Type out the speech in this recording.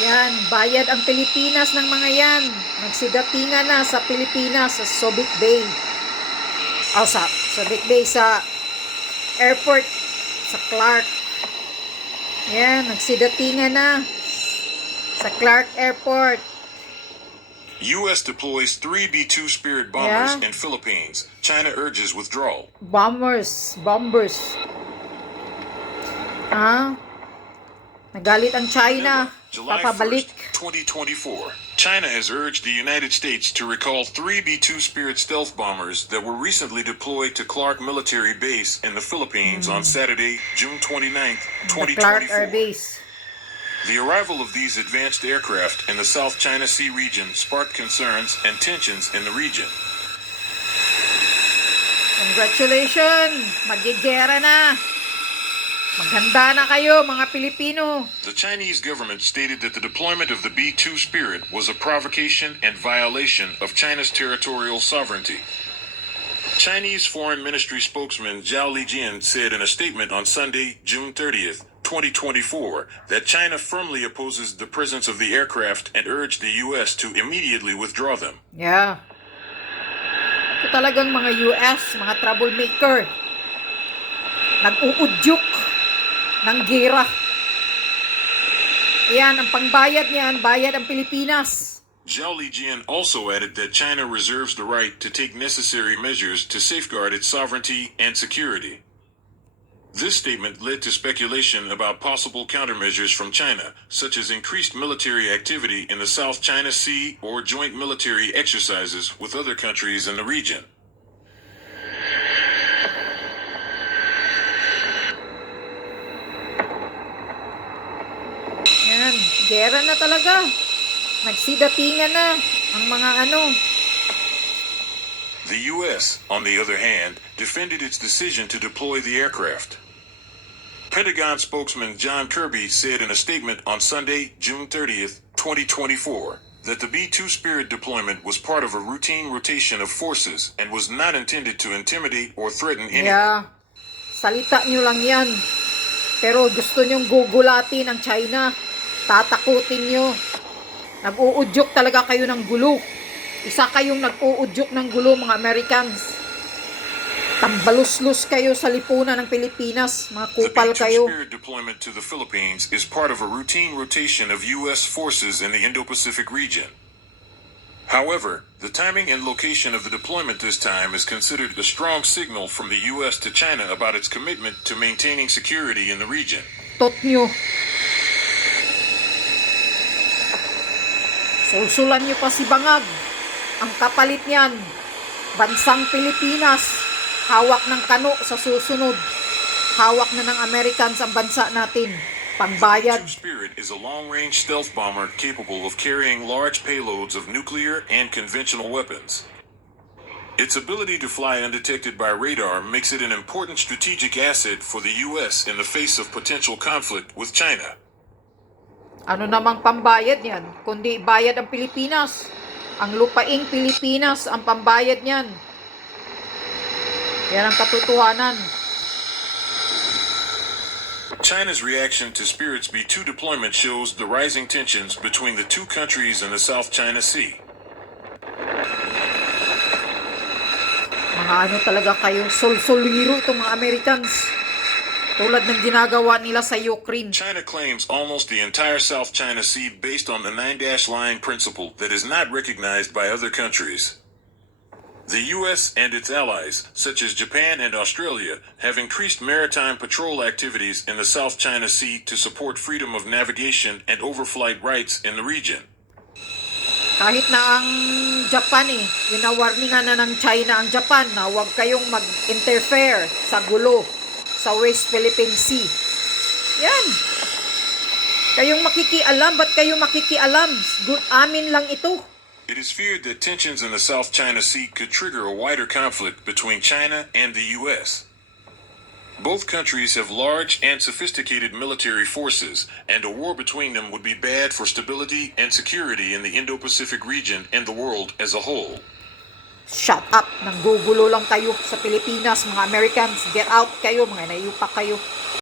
Yan, bayad ang Pilipinas ng mga yan. Nagsidatingan na sa Pilipinas, sa Subic Bay. Sa Subic Bay, sa airport, sa Clark. Yan, nagsidatingan na sa Clark Airport. U.S. deploys 3 B-2 Spirit bombers in Philippines. China urges withdrawal. Bombers. Nagalit ang China. July Papabalik. 1st, 2024. China has urged the United States to recall 3 B-2 Spirit stealth bombers that were recently deployed to Clark Military Base in the Philippines on Saturday, June 29th, The Clark Air 2024. Base. The arrival of these advanced aircraft in the South China Sea region sparked concerns and tensions in the region. Congratulations! Magigera na! Maghanda na kayo, mga Pilipino! The Chinese government stated that the deployment of the B-2 Spirit was a provocation and violation of China's territorial sovereignty. Chinese Foreign Ministry spokesman Zhao Lijian said in a statement on Sunday, June 30th, 2024, that China firmly opposes the presence of the aircraft and urged the U.S. to immediately withdraw them. Yeah. Ito talagang mga US, mga troublemaker. Nag-uudyok ng gera. Yan, ang pangbayad niyan, bayad ang Pilipinas. Zhao Lijian also added that China reserves the right to take necessary measures to safeguard its sovereignty and security. This statement led to speculation about possible countermeasures from China, such as increased military activity in the South China Sea or joint military exercises with other countries in the region. Yan, gera na talaga. Nagsidatingan na ang mga The U.S., on the other hand, defended its decision to deploy the aircraft. Pentagon spokesman John Kirby said in a statement on Sunday, June 30th, 2024, that the B-2 Spirit deployment was part of a routine rotation of forces and was not intended to intimidate or threaten anyone. Yeah, salita nyo lang yan. Pero gusto nyong gugulatin ang China. Tatakutin nyo. Nag-uudyok talaga kayo ng gulo. Isa kayong nag-uudyok ng gulo, mga Americans. Tambaluslus kayo sa lipunan ng Pilipinas. Mga kupal The kayo. B-2 Spirit deployment to the Philippines is part of a routine rotation of U.S. forces in the Indo-Pacific region. However, the timing and location of the deployment this time is considered a strong signal from the U.S. to China about its commitment to maintaining security in the region. Tot nyo. Sulsulan nyo pa si Bangag. Ang kapalit niyan, bansang Pilipinas, hawak ng kano sa susunod. Hawak na ng Americans ang bansa natin. Pangbayad. B-2 Spirit is a long-range stealth bomber capable of carrying large payloads of nuclear and conventional weapons. Its ability to fly undetected by radar makes it an important strategic asset for the U.S. in the face of potential conflict with China. Ano namang pambayad niyan? Kundi bayad ang Pilipinas. Ang lupaing Pilipinas ang pambayad niyan. Yan ang katotohanan. China's reaction to Spirit's B-2 deployment shows the rising tensions between the two countries in the South China Sea. Mga talaga kayo, solsoliro itong mga Americans. Tulad ng ginagawa nila sa Ukraine. China claims almost the entire South China Sea based on the 9-dash line principle that is not recognized by other countries. The U.S. and its allies, such as Japan and Australia, have increased maritime patrol activities in the South China Sea to support freedom of navigation and overflight rights in the region. Kahit na ang Japan winawarningan na ng China ang Japan na huwag kayong mag-interfere sa gulo sa West Philippine Sea. Yan. Kayong makikialam, ba't kayo makikialam? Good, amin lang ito. It is feared that tensions in the South China Sea could trigger a wider conflict between China and the U.S. Both countries have large and sophisticated military forces, and a war between them would be bad for stability and security in the Indo-Pacific region and the world as a whole. Shut up! Nanggugulo lang kayo sa Pilipinas, mga Americans. Get out kayo, mga naiupak kayo.